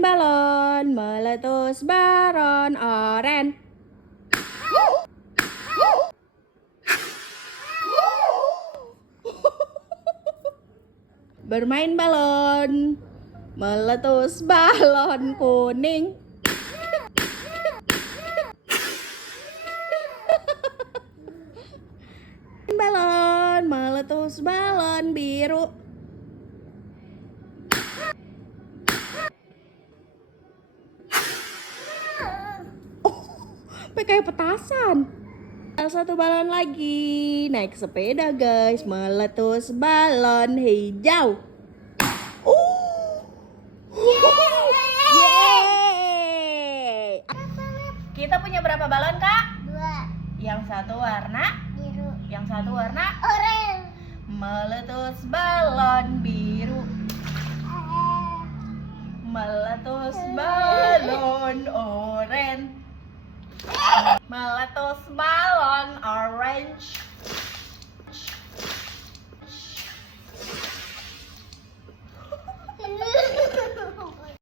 Bermain balon, meletus balon oren. Bermain balon, meletus balon kuning. Balon, meletus balon biru. Kayak petasan. Satu balon lagi, naik sepeda guys, meletus balon hijau. Yeay. Kita punya berapa balon kak? 2. Yang satu warna Biru. yang satu warna Oranye. meletus balon biru. Meletus balon oranye.